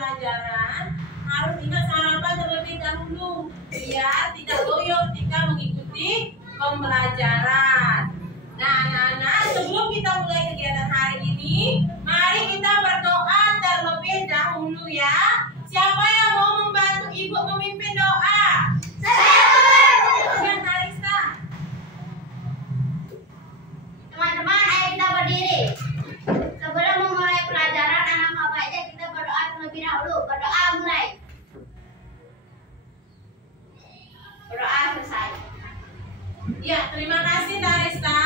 pembelajaran harus ingat sarapan terlebih dahulu biar tidak loyo ketika mengikuti pembelajaran. Nah, anak-anak, sebelum kita mulai kegiatan hari ini, mari kita berdoa terlebih dahulu ya. Siapa yang mau membantu ibu memimpin doa? Ya, Tarisa. Teman-teman, ayo kita berdiri. Sebelum memulai pelajaran, anak baiknya kita berdoa terlebih dahulu. Berdoa mulai. Berdoa selesai. Ya, terima kasih Tarisa.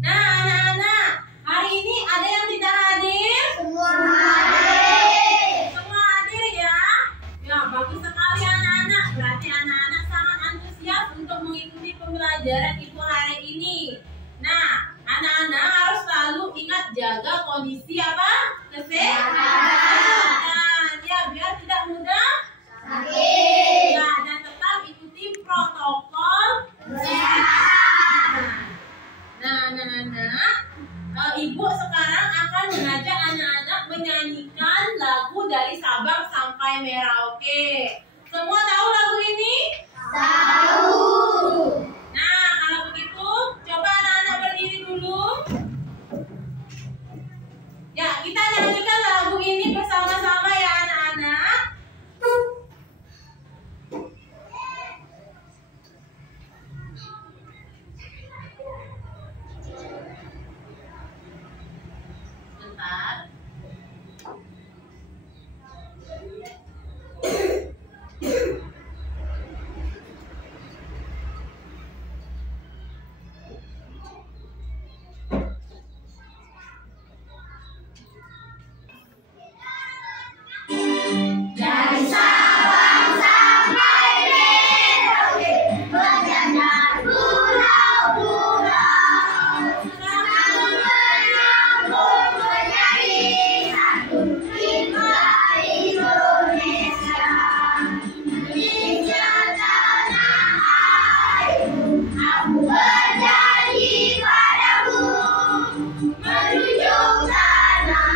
Nah, anak-anak, hari ini ada yang tidak hadir? Semua hadir. Semua hadir ya? Ya, bagus sekali anak-anak. Berarti anak-anak sangat antusias untuk mengikuti pembelajaran ibu hari ini. Nah, anak-anak harus selalu ingat jaga kondisi apa? Kesehatan. Ya, biar tidak mudah sakit. ya, dan tetap ikuti protokol Kesehatan. Nah, anak-anak, ibu sekarang akan mengajak anak-anak menyanyikan lagu dari Sabang sampai Merauke. Semua tahu lagu ini? Tahu. Nah, kalau begitu, coba anak-anak berdiri dulu. Ya, kita nyanyikan lagu ini bersama-sama ya anak-anak. Bentar. Dari Sabang sampai Merauke, berjalan pulau-pulau. Selalu menyambung menyanyi satu himne Indonesia. Indonesia tanah airku, aku berjanji padamu, menuju tanah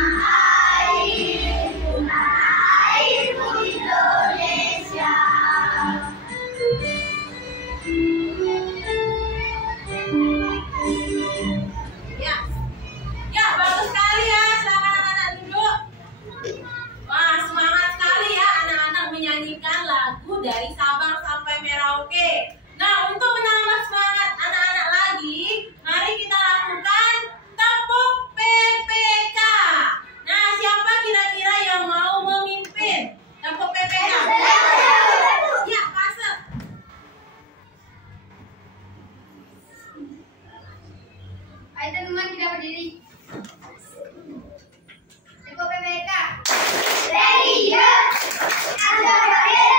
airku, tanah airku Indonesia. Ya. Ya, bagus sekali ya. Silakan anak-anak duduk. Wah, semangat sekali ya anak-anak menyanyikan lagu dari Sabang sampai Merauke. Nah, untuk menambah semangat anak-anak lagi, mari kita lakukan tepuk PPK. Nah, siapa kira-kira yang mau memimpin tepuk PPK? Ya, Pasek. Ayo teman-teman kita berdiri. Tepuk PPK. Ready, ya. Anda berdiri.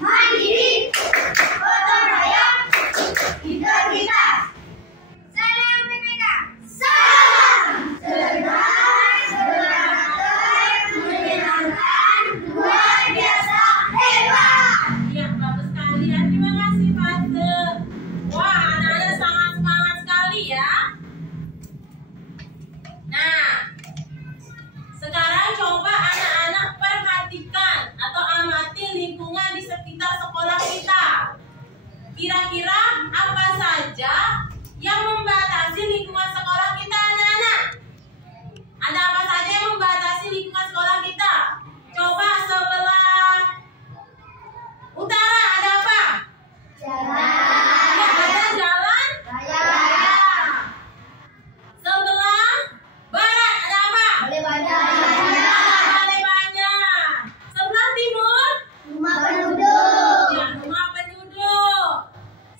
Mandiri. Gotong royong. Integritas. Salam PPK. Salam. Semangat, menyenangkan, luar biasa, hebat. Ya, bagus sekali ya. Terima kasih, Pasek. Wah, anak-anak sangat semangat sekali ya. Nah, sekarang coba anak-anak perhatikan atau amati lingkungan di sekitar sekolah kita. Kira-kira apa saja yang membatasi lingkungan sekolah kita, anak-anak? Ada apa saja yang membatasi lingkungan sekolah kita? Coba sebelah utara ada apa? Jalan. Ya, ada jalan Raya. sebelah barat ada apa? Boleh banyak. Balai Banyak. Sebelah timur? Rumah penduduk. Ya, rumah penduduk.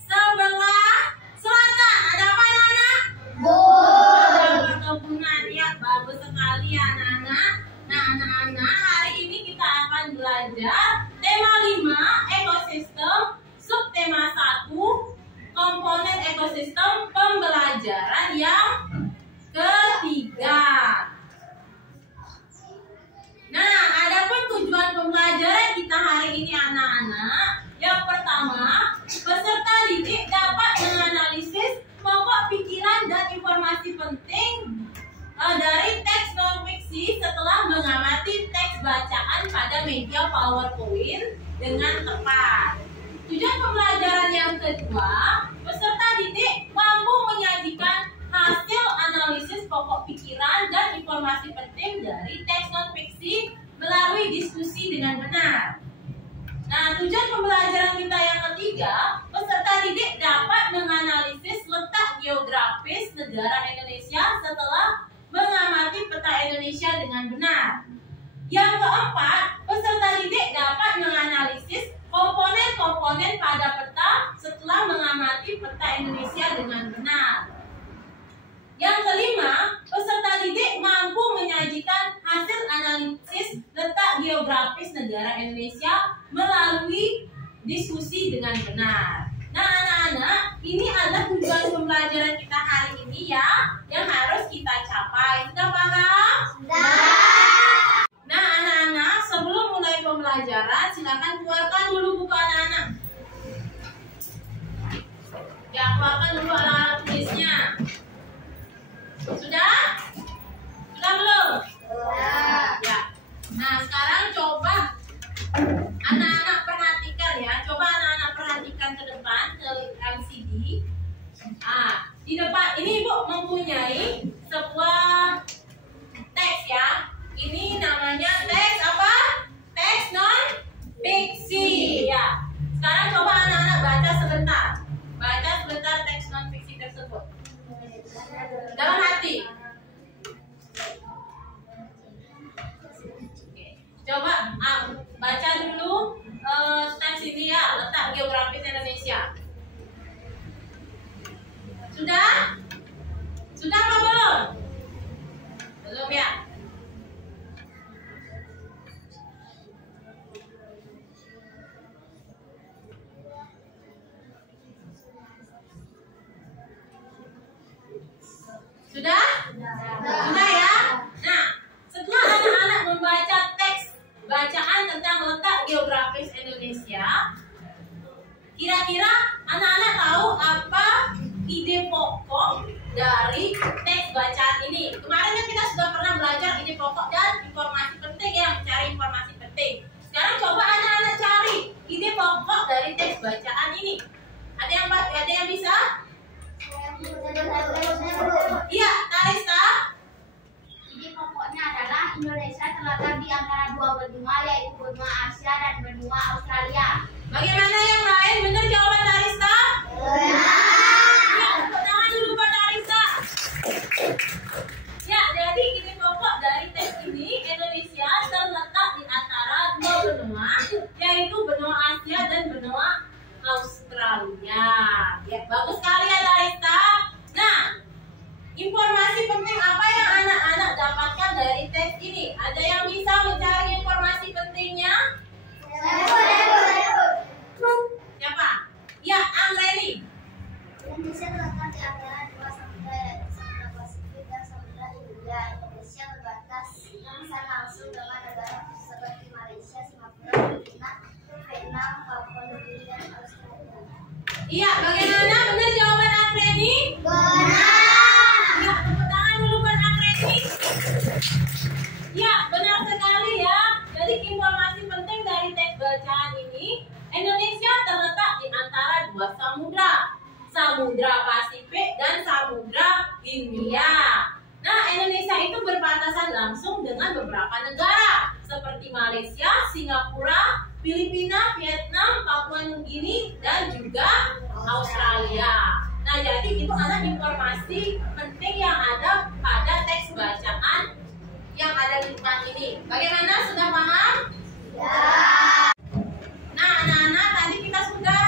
Sebelah selatan ada apa anak-anak? Bun. Ada perkebunan. Ya, bagus sekali ya anak-anak. Nah, anak-anak, hari ini kita akan belajar tema 5, ekosistem, subtema 1, komponen ekosistem pembelajaran yang ketiga. Nah, adapun tujuan pembelajaran kita hari ini anak-anak, yang pertama, peserta didik dapat menganalisis pokok pikiran dan informasi penting dari teks fiksi setelah mengamati teks bacaan pada media PowerPoint dengan tepat. Tujuan pembelajaran yang kedua, peserta didik mampu menyajikan hasil analisis pokok pikiran dan informasi penting dari teks non-fiksi melalui diskusi dengan benar. Nah, tujuan pembelajaran kita yang ketiga, peserta didik dapat menganalisis letak geografis negara Indonesia setelah mengamati peta Indonesia dengan benar. Yang keempat, peserta didik dapat menganalisis komponen-komponen pada peta setelah mengamati peta Indonesia dengan benar. Yang kelima, peserta didik mampu menyajikan hasil analisis letak geografis negara Indonesia melalui diskusi dengan benar. Nah, anak-anak, ini adalah tujuan pembelajaran kita hari ini ya, yang harus kita capai. Sudah paham? Sudah. Nah, anak-anak, sebelum mulai pembelajaran, silakan keluarkan dulu buku anak-anak. Ya, keluarkan dulu alat-alat tulisnya. Sudah? Sudah belum? Sudah. Ya. Nah, sekarang coba anak-anak perhatikan ya. Coba anak-anak perhatikan ke depan ke LCD. Di depan ini Ibu mempunyai sebuah teks ya. Ini namanya teks apa? Teks non-fiksi ya. Sekarang coba anak-anak baca sebentar. Baca sebentar teks non-fiksi tersebut. Dalam hati. Coba baca dulu teks ini ya, letak geografis Indonesia. Sudah? Sudah apa belum? Belum ya? Sudah? Sudah ya? Nah, setelah anak-anak membaca teks bacaan tentang letak geografis Indonesia, kira-kira anak-anak tahu apa ide pokok dari teks bacaan ini? Kemarin kan kita sudah pernah belajar ide pokok dan informasi penting ya, mencari informasi penting. Sekarang coba anak-anak cari ide pokok dari teks bacaan ini. Ada yang bisa? Iya, Tarista. Jadi pokoknya adalah Indonesia terletak di antara dua benua, yaitu benua Asia dan benua Australia. Bagaimana yang lain? Benar jawaban Tarista? Ya, tepuk tangan dulu Pak Tarista. Ya, jadi ide pokok dari teks ini, Indonesia terletak di antara dua benua, yaitu benua Asia dan benua Australia. Ya, bagus sekali ya Tarista. Nah, informasi penting apa yang anak-anak dapatkan dari teks ini? Ada yang bisa mencari informasi pentingnya? Siapa? Ya, Angreni. Indonesia terletak di antara dua samudra, yaitu Samudra Pasifik dan Samudra Hindia. Indonesia berbatasan langsung dengan negara seperti Malaysia, Singapura, Filipina, Vietnam, Papua Nugini, dan Australia. Iya, bagaimana? Benar jawaban Angreni? Benar. Ya, tepuk tangan dulu buat Angreni. Ya, benar sekali ya. Jadi informasi penting dari teks bacaan ini, Indonesia terletak di antara dua samudra, Samudra Pasifik dan Samudra Hindia. Nah, Indonesia itu berbatasan langsung dengan beberapa negara seperti Malaysia, Singapura, Filipina, Vietnam, Papua Nugini, dan juga Australia. Nah, jadi itu adalah informasi penting yang ada pada teks bacaan yang ada di depan ini. Bagaimana? Sudah paham? Ya. Nah, anak-anak, tadi kita sudah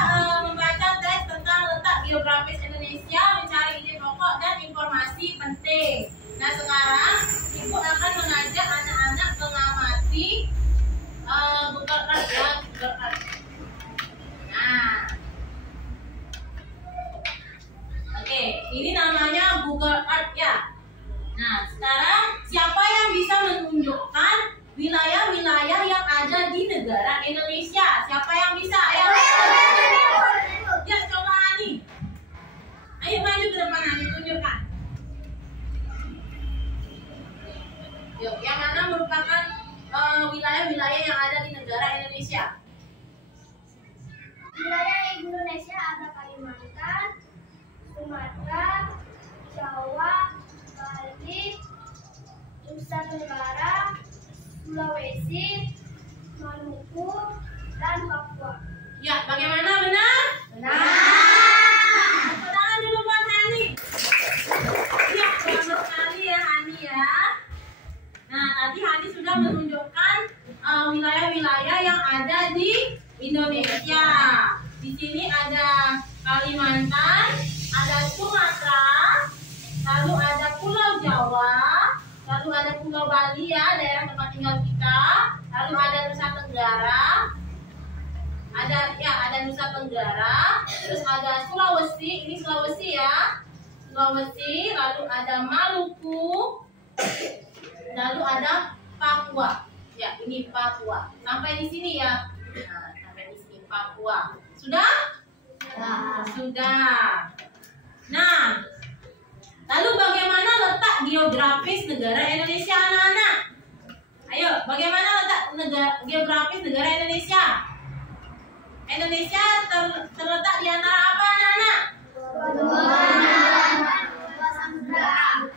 membaca teks tentang letak geografis Indonesia, mencari ide pokok dan informasi penting. Nah, sekarang Ibu akan mengajak anak-anak mengamati Google Earth ya, Google Earth. Nah, oke, ini namanya Google Earth ya. Nah, sekarang siapa yang bisa menunjukkan wilayah Yuk, yang mana merupakan wilayah-wilayah yang ada di negara Indonesia? Wilayah Indonesia ada Kalimantan, Sumatera, Jawa, Bali, Nusa Tenggara, Sulawesi, Maluku, dan Papua. Ya, bagaimana, benar? Benar. Tepuk tangan dulu buat Hani. Ya, selamat sekali ya Hani ya. Nah, tadi Hani sudah menunjukkan wilayah-wilayah yang ada di Indonesia. Di sini ada Kalimantan, ada Sumatera, lalu ada Pulau Jawa, lalu ada Pulau Bali ya, daerah tempat tinggal kita, lalu ada Nusa Tenggara, ada Nusa Tenggara, terus ada Sulawesi, ini Sulawesi ya, Sulawesi, lalu ada Maluku, lalu ada Papua, ya ini Papua. Sampai di sini ya, nah, sampai di sini Papua. Sudah? Ya. Sudah. Nah, lalu bagaimana letak geografis negara Indonesia, anak-anak? Ayo, bagaimana letak geografis negara Indonesia? Indonesia terletak di antara apa, anak-anak?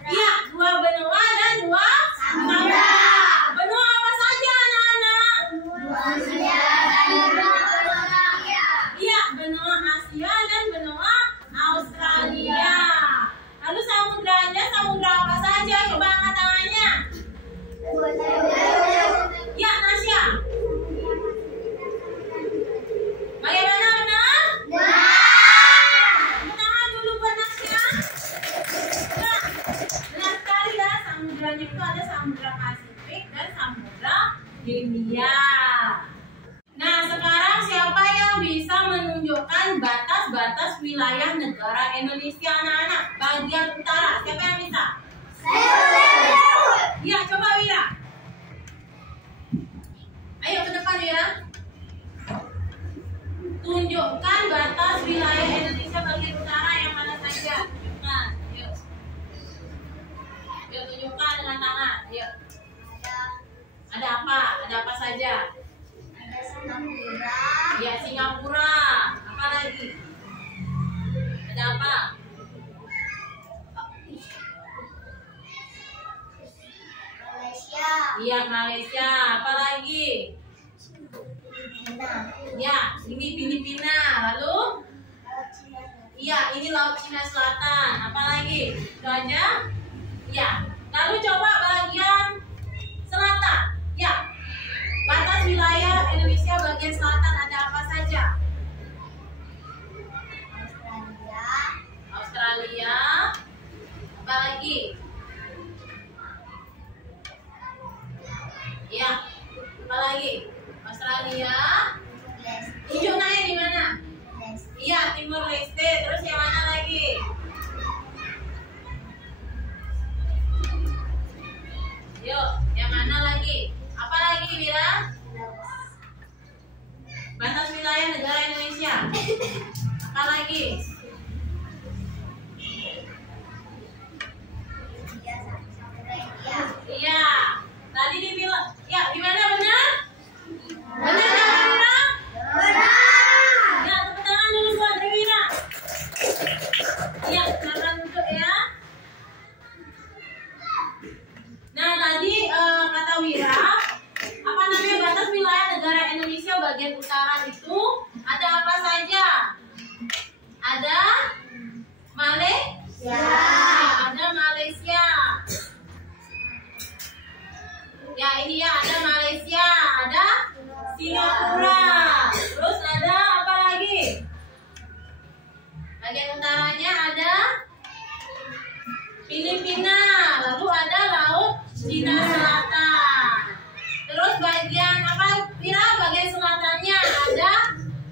Iya, 2 benua dan 2 samudra. Benua apa saja, anak-anak? Iya, benua Asia dan benua Australia. Lalu samudranya, samudra apa saja? Coba angkat tangannya. Ya, Nasya. Bagaimana, benar? Tepuk tangan dulu buat Nasya. Nah, benar sekali ya, samudranya itu ada Samudra Pasifik dan Samudra Hindia. Nah, sekarang siapa yang bisa menunjukkan batas-batas wilayah negara Indonesia, anak-anak? Bagian utara, siapa yang bisa? Ya, coba Wira. Ayo ke depan Wira. Tunjukkan batas wilayah Indonesia bagian utara yang mana saja. Nah, yuk. Yuk tunjukkan dengan tangan. Yuk. Ada apa? Ada apa saja? Ada Singapura. Ya, Singapura. Apa lagi? Ada apa? Malaysia. Iya, Malaysia. Apa lagi? Ya, ini Filipina. Lalu? Iya, ini Laut Cina Selatan. Apa lagi? Itu aja? Ya. Lalu coba bagian selatan. Ya. Batas wilayah Indonesia bagian selatan ada apa saja? Australia. Apa lagi? Ya. Apa lagi? Australia. Hijau naik di mana? Iya, Timur Leste. Terus yang mana lagi? Yuk, yang mana lagi? Apa lagi, Wira? Batas wilayah negara Indonesia. Apa lagi? Iya. Tadi dibilang, ya, gimana benar? Benar ya, Wira? Ya, tepuk tangan dulu buat Wira. Iya, silakan duduk ya. Nah, tadi kata Wira, apa namanya batas wilayah negara Indonesia bagian utara itu ada apa saja? Ada Malaysia. Ada Malaysia. Ya, ini ya, ada Malaysia, ada Singapura. Terus ada apa lagi? Bagian utaranya ada Filipina. Lalu ada Laut Cina Selatan. Terus bagian apa? Wira, bagian selatannya ada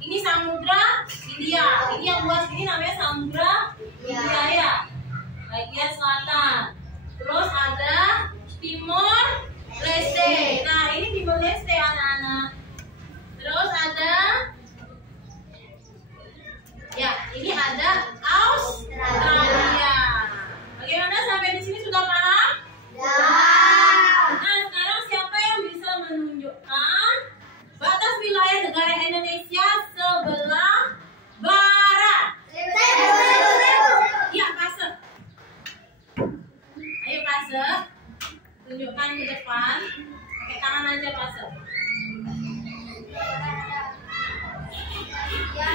ini Samudra Hindia. Ini yang luas ini namanya Samudra Hindia ya. Bagian selatan. Terus ada Timur Leste. Nah, ini Timur Leste anak-anak. Terus ada ya, ini ada Australia. Bagaimana sampai di sini sudah paham? ke depan. Pakai tangan aja pasang.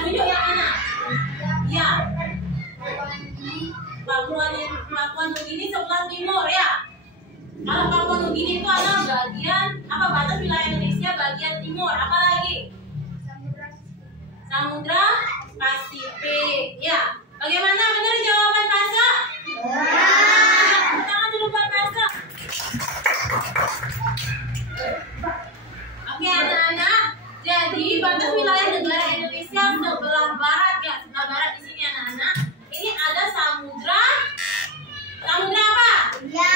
Tunjuk yang mana? Ya. Papua Nugini sebelah timur ya. Kalau Papua Nugini itu adalah bagian apa, batas wilayah Indonesia bagian timur. Apa lagi? Samudra Pasifik. Ya. Bagaimana, benar jawaban Pasa? Tangan dulu buat Pasa. Oke anak-anak. Jadi batas wilayah negara Indonesia sebelah barat ya, sebelah barat di sini anak-anak. Ini ada samudra apa? Ya.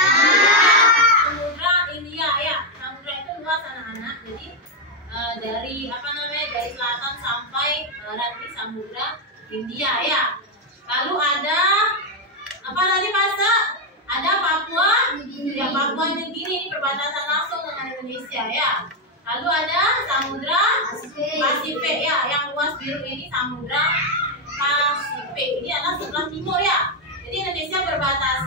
Samudra India ya. Samudra itu luas anak-anak. Jadi dari apa namanya, dari selatan sampai barat ini samudra India ya. Lalu ada apa tadi Pasa? Ada Papua ya, Papua Nugini ini perbatasan langsung dengan Indonesia ya. Lalu ada samudra Pasifik ya, yang luas biru ini samudra Pasifik. Ini adalah sebelah timur ya. Jadi Indonesia berbatas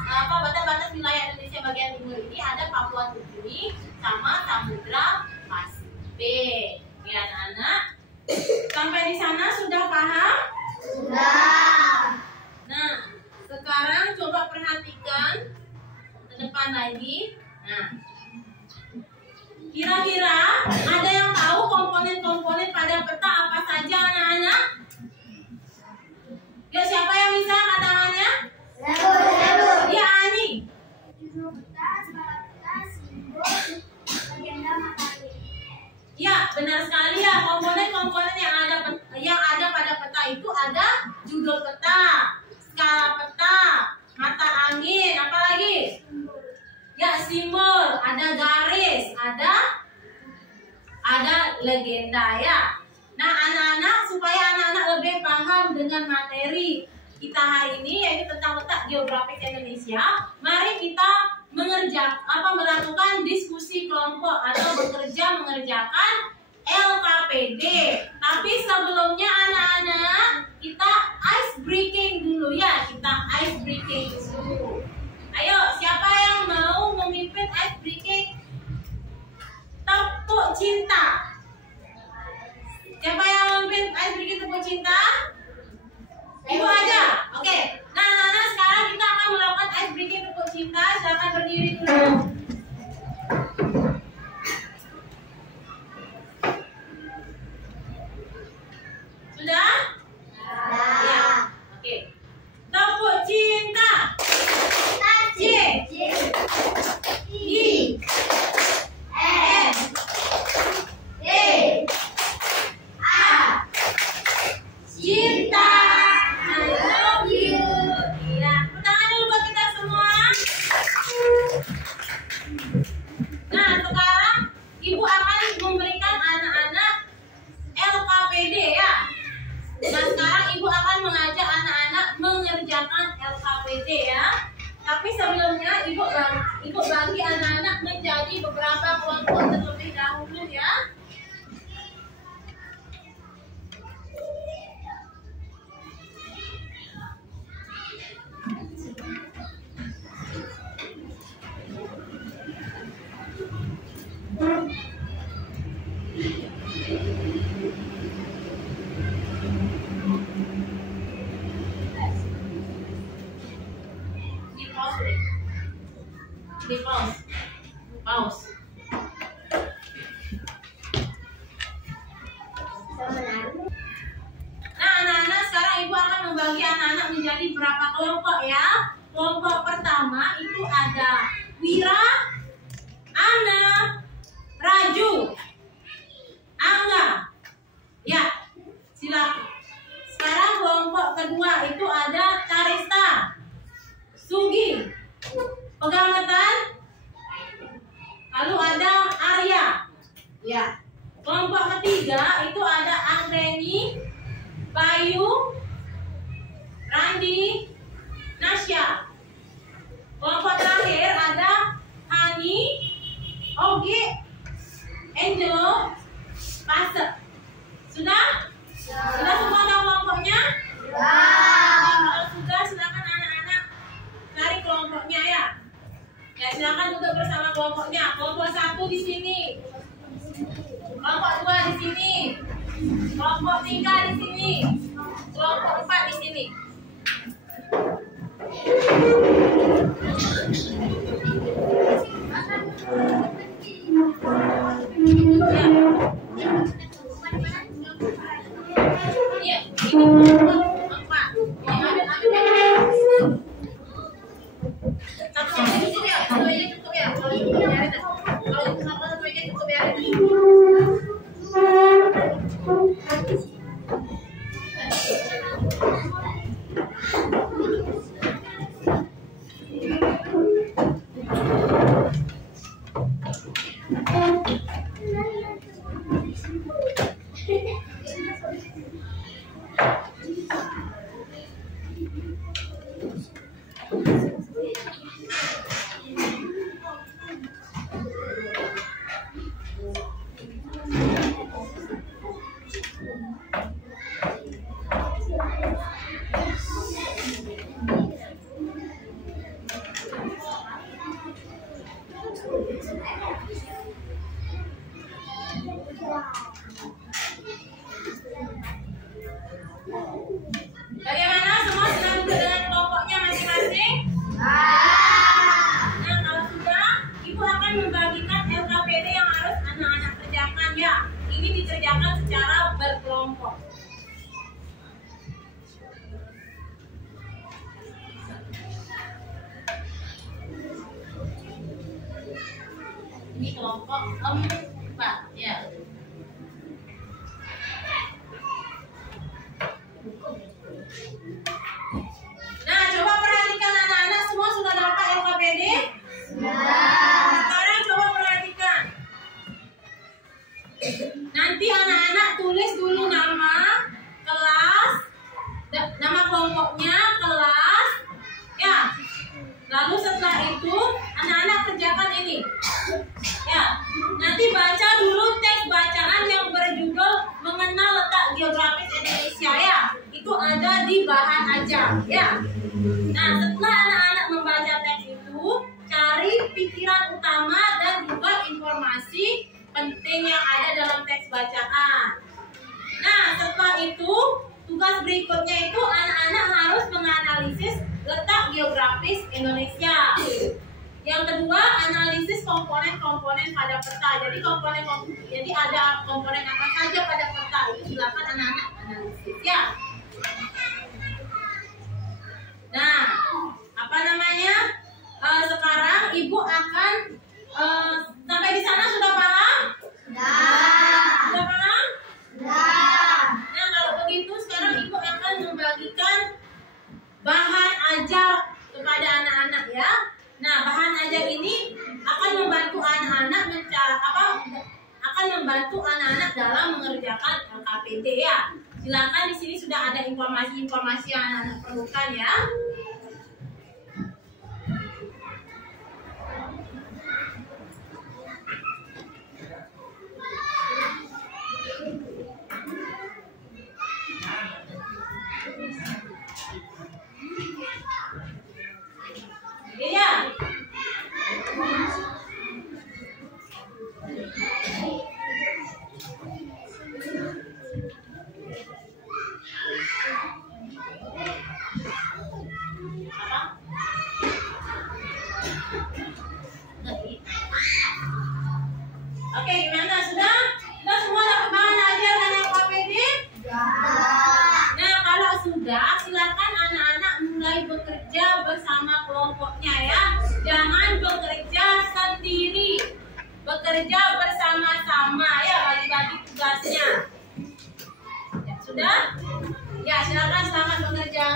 batas wilayah Indonesia bagian timur ini ada Papua Nugini sama samudra Pasifik. Ya anak-anak, sampai di sana sudah paham? Sudah. Nah, sekarang coba perhatikan ke depan lagi. Nah, kira-kira ada yang tahu komponen-komponen pada peta apa saja anak-anak? Ya, siapa yang bisa angkat tangannya? Ya, Ani. Ya, benar sekali ya. Komponen-komponen yang ada pada peta itu ada judul peta, skala peta, mata angin, apa lagi? Ya, simbol, ada garis, ada legenda ya. Nah, anak-anak, supaya anak-anak lebih paham dengan materi kita hari ini, yaitu tentang letak geografis Indonesia, mari kita melakukan diskusi kelompok atau mengerjakan LKPD. Tapi sebelumnya anak-anak, kita ice breaking dulu ya. Ayo, siapa yang mau memimpin ice breaking? Tepuk cinta. Siapa yang memimpin ice breaking tepuk cinta? Ibu aja. Oke. Nah, anak-anak, sekarang kita akan melakukan ice breaking tepuk cinta. Silakan berdiri dulu. Sudah? Ya. Oke. Tepuk cinta. C I N D A. Cinta. I love you. Ya, tangan dulu buat kita semua. Nah, sekarang Ibu akan memberikan anak-anak LKPD ya. Nah, sekarang Ibu akan mengajak anak-anak mengerjakan LKPD ya. Tapi sebelumnya Ibu bagi anak-anak menjadi beberapa kelompok terlebih dahulu ya. Di pause. Nah, anak-anak, sekarang Ibu akan membagi anak-anak menjadi berapa kelompok ya. Kelompok pertama itu ada Wira, Ana, Raju, Angga. Ya, silakan. Sekarang kelompok kedua itu ada Tarista, Sugi, Pegangetan, lalu ada Arya. Ya. Kelompok ketiga itu ada Anggreni, Bayu, Randi, Nasya. Kelompok terakhir ada Hani, Ogi, Angelo, Pase. Sudah? Sudah semua tahu kelompoknya? Kalau sudah, silakan anak-anak cari kelompoknya ya. Ya, silakan duduk bersama kelompoknya. Kelompok kelompok 1 di sini, kelompok 2 di sini, kelompok 3 di sini, kelompok 4 di sini. Ya, ini kelompok 4. Satu aja cukup ya, satu aja cukup ya. Kalau itu biarin, kalau itu satu aja cukup biarin. Bagaimana semua sudah duduk dengan kelompoknya masing-masing? Nah, kalau sudah, Ibu akan membagikan LKPD yang harus anak-anak kerjakan ya. Ini dikerjakan secara berkelompok. Ini kelompok 4 ya. Nah, coba perhatikan anak-anak, semua sudah dapat LKPD? Sekarang coba perhatikan. Nanti anak-anak tulis dulu nama kelas, nama kelompoknya, kelas, ya. Lalu setelah itu anak-anak kerjakan ini, ya. Nanti baca dulu teks bacaan yang berjudul Mengenal Letak Geografis Indonesia ya. Itu ada di bahan ajar ya. Nah, setelah anak-anak membaca teks itu, cari pikiran utama dan juga informasi penting yang ada dalam teks bacaan. Nah, setelah itu tugas berikutnya itu anak-anak harus menganalisis letak geografis Indonesia. Yang kedua, analisis komponen-komponen pada peta. Jadi ada komponen apa saja pada peta, itu silakan anak-anak analisis ya. Nah, apa namanya? Sekarang Ibu akan sampai di sana sudah paham? Sudah paham? Nah, kalau begitu sekarang Ibu akan membagikan bahan ajar kepada anak-anak ya. Nah, bahan ajar ini akan membantu anak-anak dalam mengerjakan LKPD ya. Silakan, di sini sudah ada informasi-informasi yang anak-anak perlukan ya. Iya. Oke, gimana? Sudah semua dapat bahan ajar dan LKPD? Nah, kalau sudah, silakan anak-anak mulai bekerja bersama kelompoknya ya. Jangan bekerja sendiri, bekerja bersama-sama ya, bagi-bagi tugasnya. Ya, sudah? Ya, silakan selamat bekerja.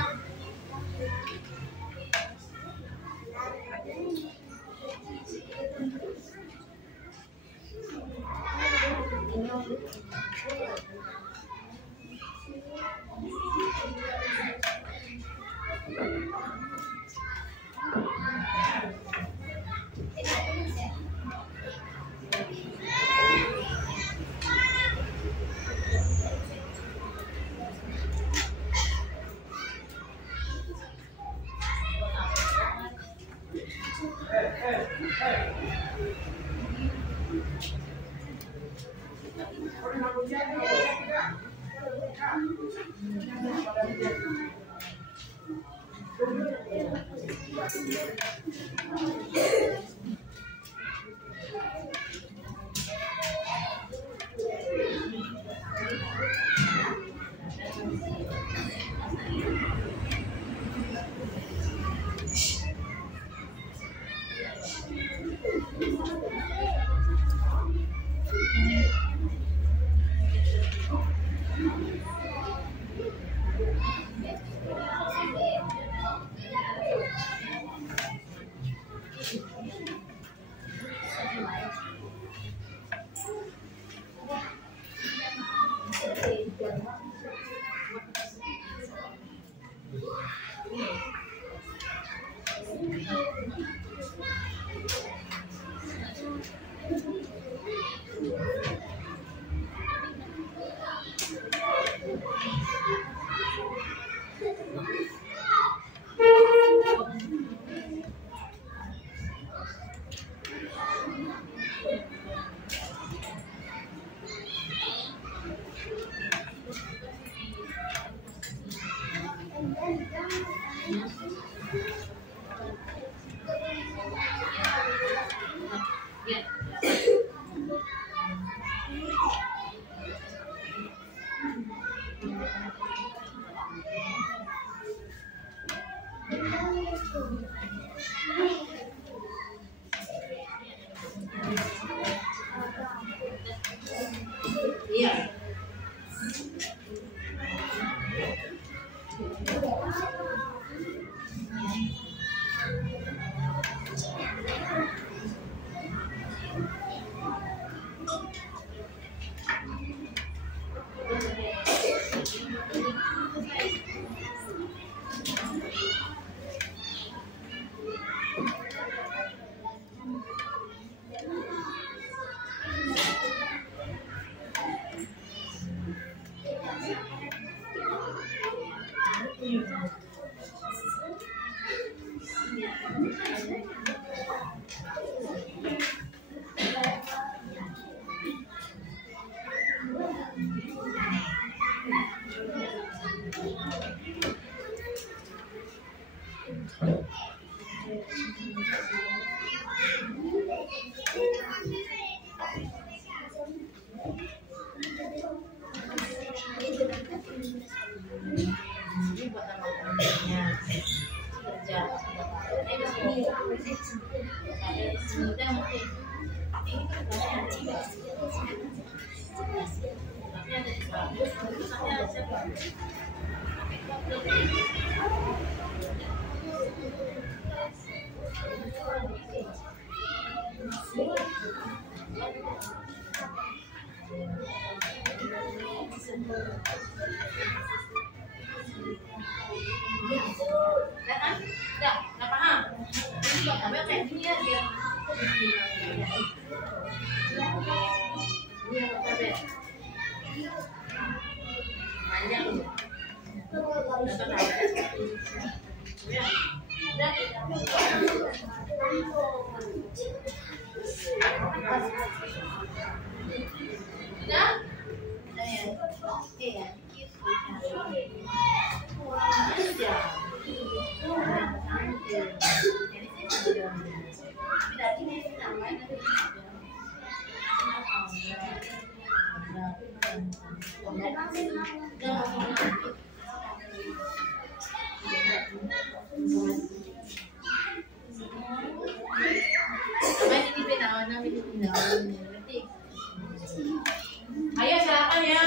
Iya. Ini buat nama komentarnya kerja. Sudah mungkin. Ini kerjanya tapi ada di bagus, tapi ada bagus. Nggak paham. Ini buat tabel kayak gini ya biar tabel panjang. Ya, udah. Udah? Udah ya. Iya. Aja. Ayo silakan ya.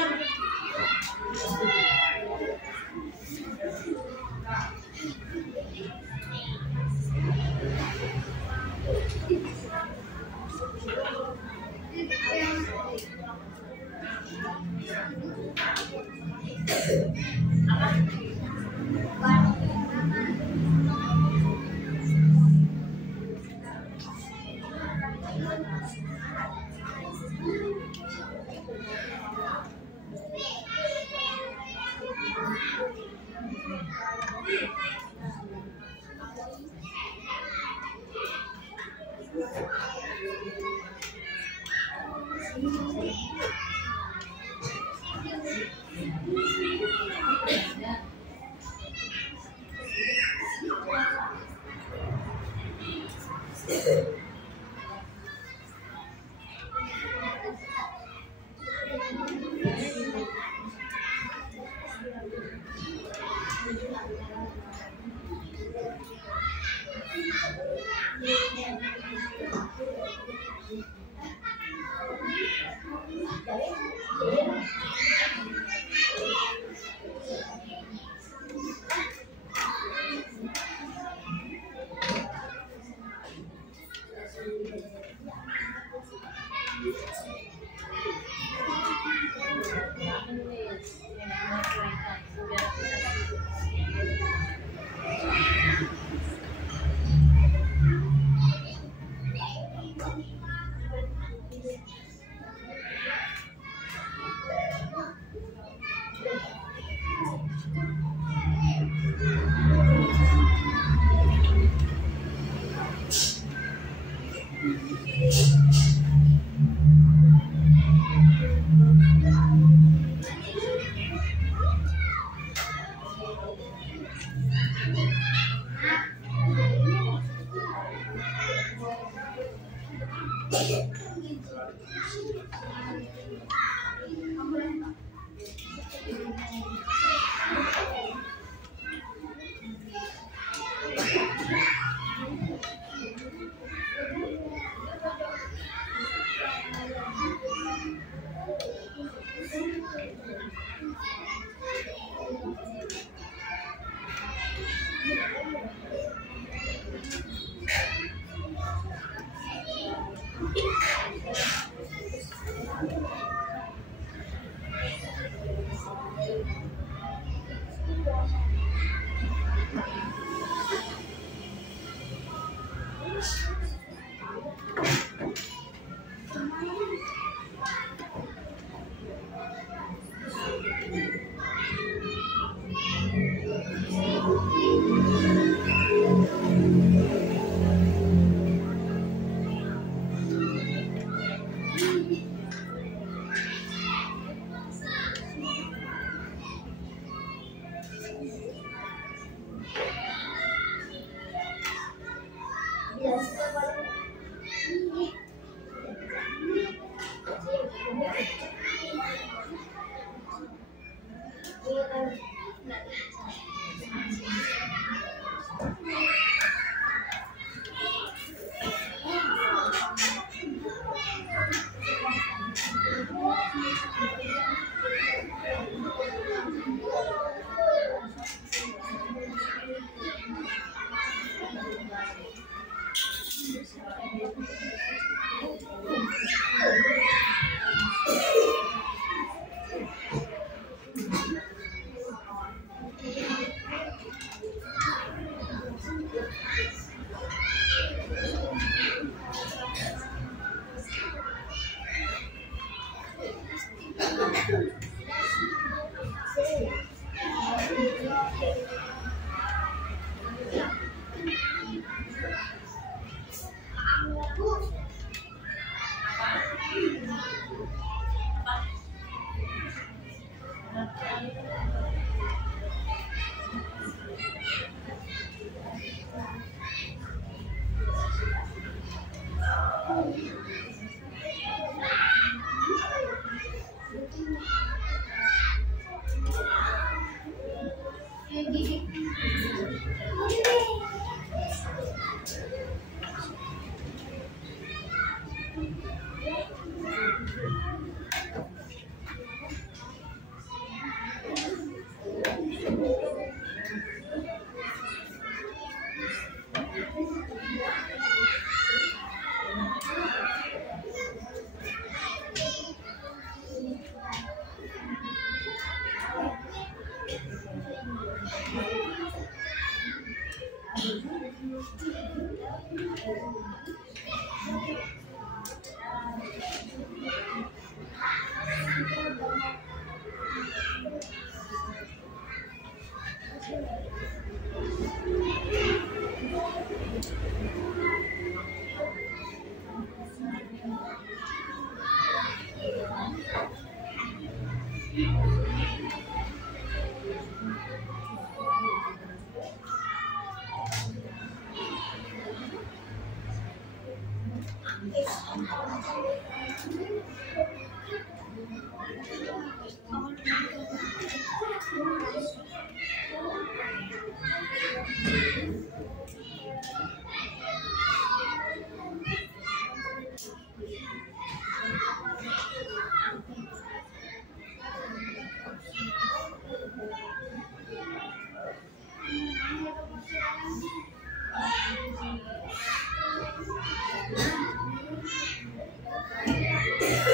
Ayo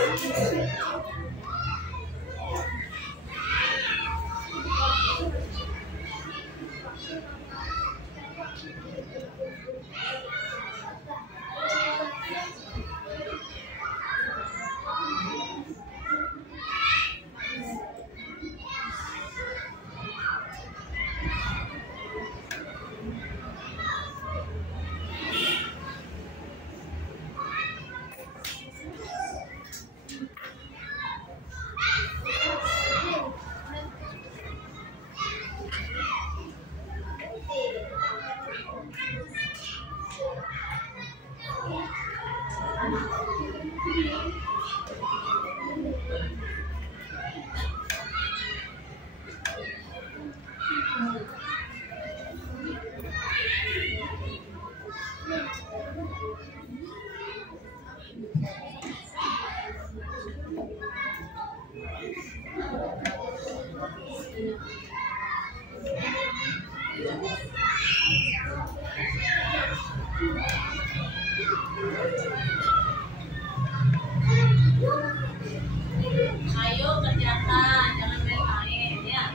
kerjakan, jangan main-main ya.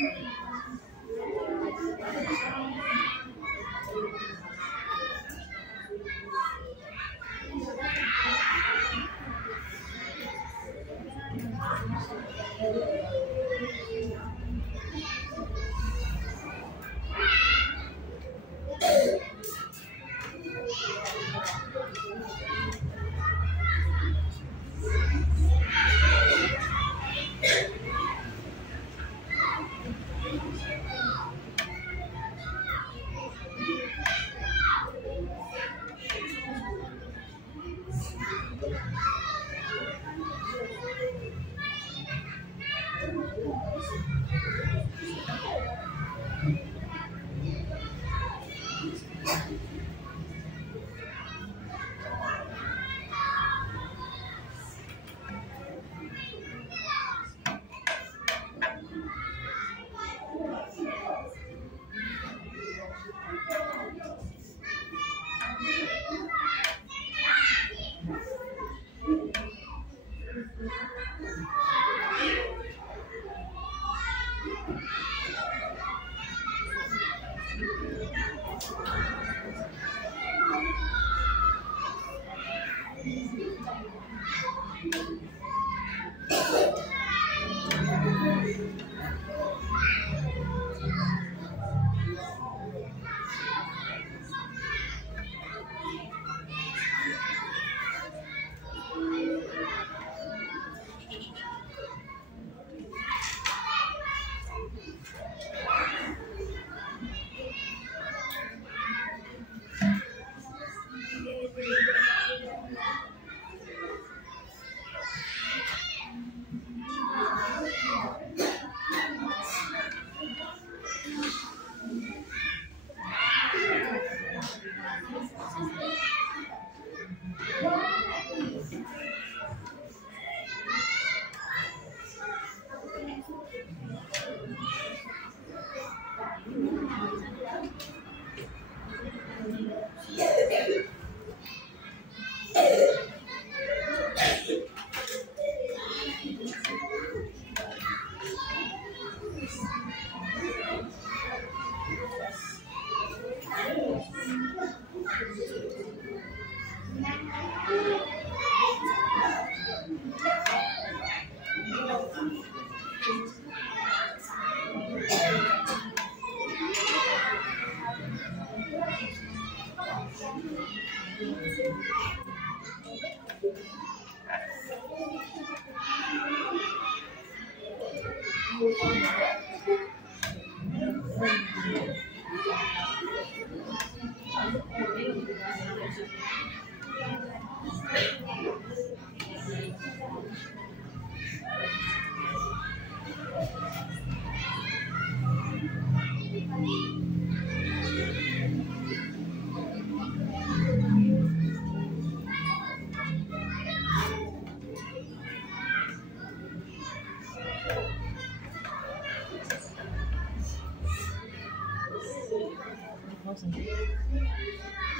Kita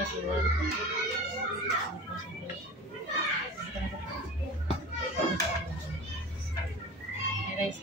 keluar. Guys.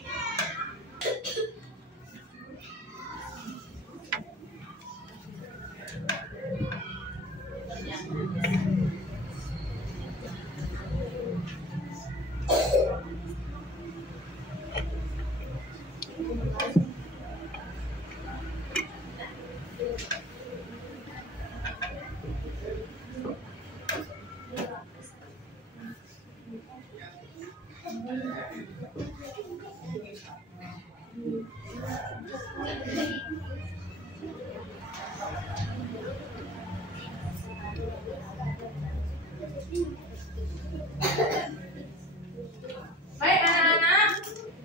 Baik anak-anak,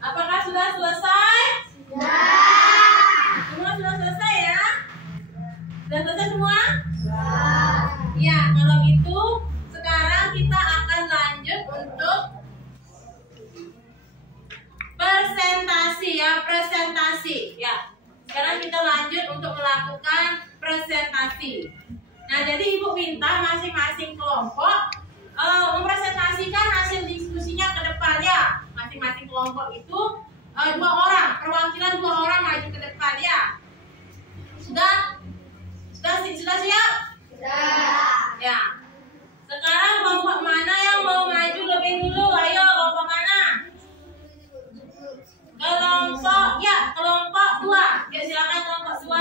apakah sudah selesai? Semua sudah selesai ya? Sudah selesai semua? Ya, kalau gitu sekarang kita akan lanjut untuk presentasi ya, presentasi ya. Sekarang kita lanjut untuk melakukan presentasi. Nah, jadi Ibu minta masing-masing kelompok mempresentasikan hasil diskusinya ke depan ya. Masing-masing kelompok itu 2 orang, perwakilan 2 orang maju ke depan ya. Sudah siap? Sudah. Ya. Sekarang kelompok mana yang mau maju lebih dulu? Ayo, kelompok mana? Kelompok 2. Ya, silakan kelompok 2.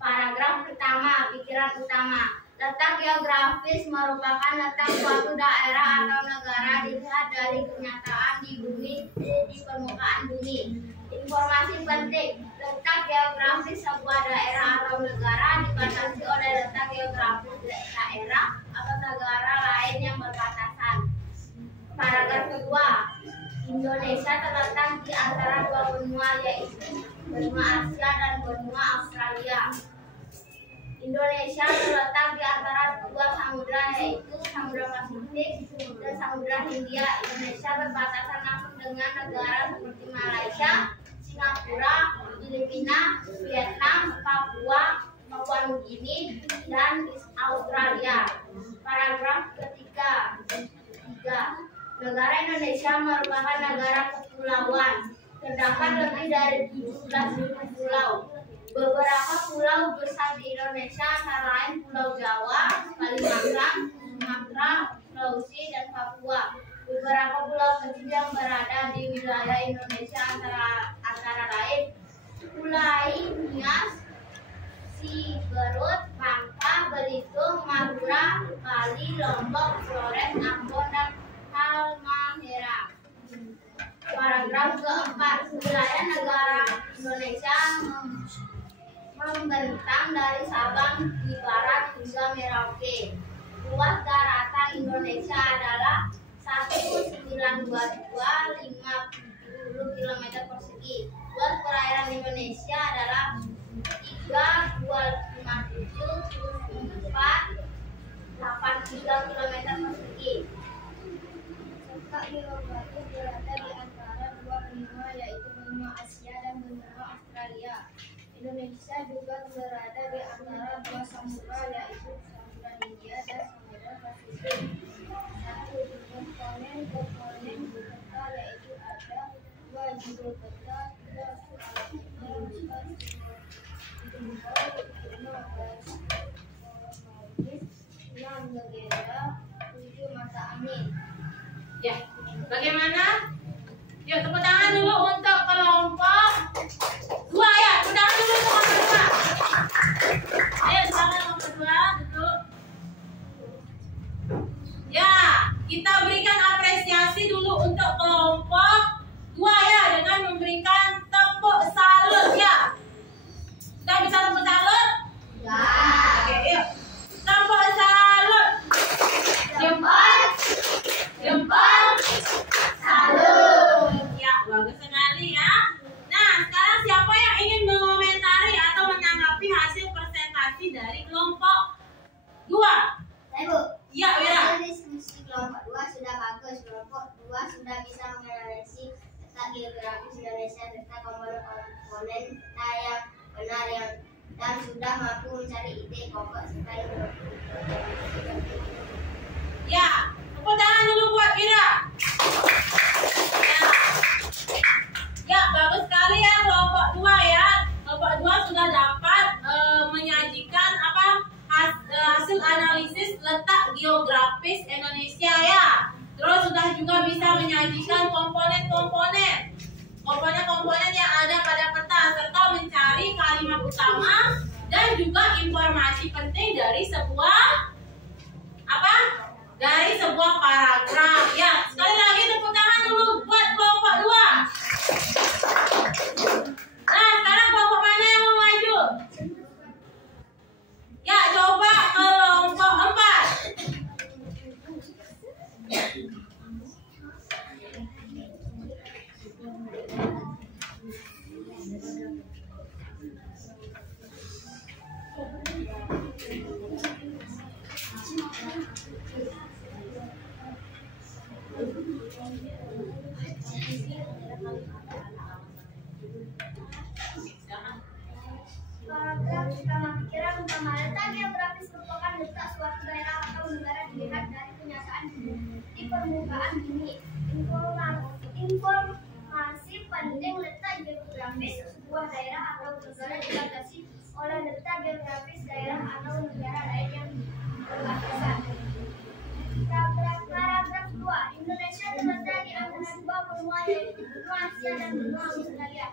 Paragraf pertama, pikiran utama. Letak geografis merupakan letak suatu daerah atau negara dilihat dari kenyataan di bumi di permukaan bumi. Informasi penting, letak geografis sebuah daerah atau negara dibatasi oleh letak geografis daerah atau negara lain yang berbatasan. Paragraf kedua, Indonesia terletak di antara 2 benua, yaitu benua Asia dan benua Australia. Indonesia terletak di antara 2 samudra, yaitu Samudra Pasifik dan Samudra Hindia. Indonesia berbatasan langsung dengan negara seperti Malaysia, Singapura, Filipina, Vietnam, Papua Nugini, dan Australia. Paragraf ketiga. Negara Indonesia merupakan negara kepulauan. Terdapat lebih dari 17.000 pulau. Beberapa pulau besar di Indonesia antara lain Pulau Jawa, Kalimantan, Sumatera, Sulawesi, dan Papua. Beberapa pulau kecil yang berada di wilayah Indonesia antara lain Pulau Nias, Siberut, Bangka, Belitung, Madura, Bali, Lombok, Flores, Ambon, dan Halmahera. Paragraf keempat, wilayah negara Indonesia membentang dari Sabang di barat hingga Merauke. Luas daratan Indonesia adalah 1922,50 km persegi. Luas perairan Indonesia adalah 32,57,483 km persegi. Letak geografis berada di antara 2 benua, yaitu benua Asia dan benua Australia. Indonesia juga berada di antara 2 samudra, yaitu Samudra Hindia dan Samudra Pasifik. Komponen di peta yaitu ada 2 judul peta, 3 soal peta, 6 legenda, 7 mata angin. Ya, bagaimana? Yuk, tepuk tangan dulu untuk kelompok 2 ya. Tepuk tangan dulu untuk kelompok 2. Ayo, silakan kelompok 2 duduk. Ya, kita berikan apresiasi dulu untuk kelompok 2 ya, dengan memberikan tepuk salut ya. Kita bisa tepuk salut? Ya. Oke, yuk. Tepuk salut. Jempol. Salut. Ya, bagus sekali ya. Nah, sekarang siapa yang ingin mengomentari atau menanggapi hasil presentasi dari kelompok 2? Saya, Bu. Ya, Wira. Diskusi kelompok 2 sudah bagus. Kelompok 2 sudah bisa menganalisis letak geografis Indonesia serta komponen yang benar dan sudah mampu mencari ide pokok serta Ya, tepuk tangan dulu buat Wira. Ya, bagus sekali ya kelompok 2 ya. Kelompok 2 sudah dapat menyajikan hasil analisis letak geografis Indonesia ya. Terus sudah juga bisa menyajikan komponen-komponen yang ada pada peta serta mencari kalimat utama dan juga informasi penting dari sebuah paragraf ya. Sekali lagi tepuk tangan dulu buat kelompok 2. Nah, sekarang kelompok mana yang mau maju? Ya, coba kelompok 4. geografis sebuah daerah atau negara dibatasi oleh letak geografis daerah atau negara lain yang berbatasan. Paragraf 2. Indonesia terletak di antara dua benua yaitu benua Asia dan benua Australia.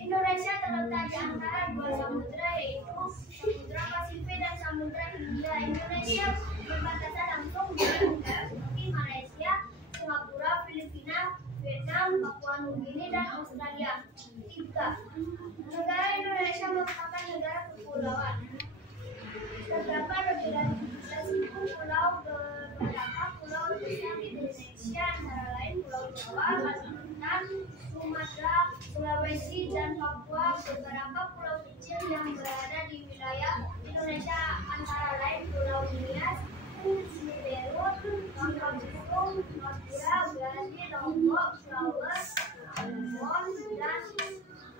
Indonesia terletak di antara dua samudra yaitu Samudra Pasifik dan Samudra Hindia. Indonesia berbatasan langsung dengan negara seperti Malaysia, Singapura, Filipina, Vietnam, Papua Nugini, dan Australia. 3. Negara Indonesia merupakan negara kepulauan. Terdapat lebih dari 17.000 pulau. Beberapa pulau besar di Indonesia antara lain Pulau Jawa, Kalimantan, Sumatera, Sulawesi, dan Papua. Beberapa pulau kecil yang berada di wilayah Indonesia antara lain Pulau Nias, Siberut, Bangka Belitung, Madura, Bali, Lombok, Flores, Ambon, dan